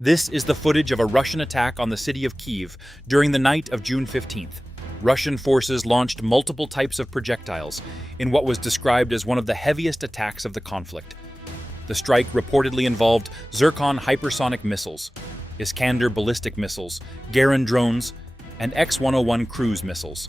This is the footage of a Russian attack on the city of Kyiv during the night of June 15th. Russian forces launched multiple types of projectiles in what was described as one of the heaviest attacks of the conflict. The strike reportedly involved Zircon hypersonic missiles, Iskander ballistic missiles, Garand drones, and X-101 cruise missiles.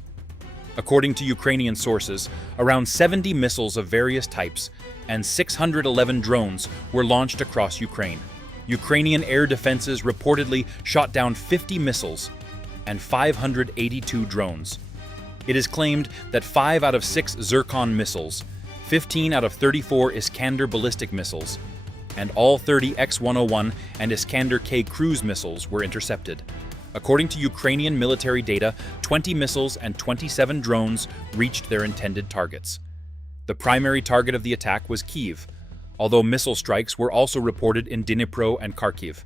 According to Ukrainian sources, around 70 missiles of various types and 611 drones were launched across Ukraine. Ukrainian air defenses reportedly shot down 50 missiles and 582 drones. It is claimed that 5 out of 6 Zircon missiles, 15 out of 34 Iskander ballistic missiles, and all 30 X-101 and Iskander K cruise missiles were intercepted. According to Ukrainian military data, 20 missiles and 27 drones reached their intended targets. The primary target of the attack was Kyiv, although missile strikes were also reported in Dnipro and Kharkiv.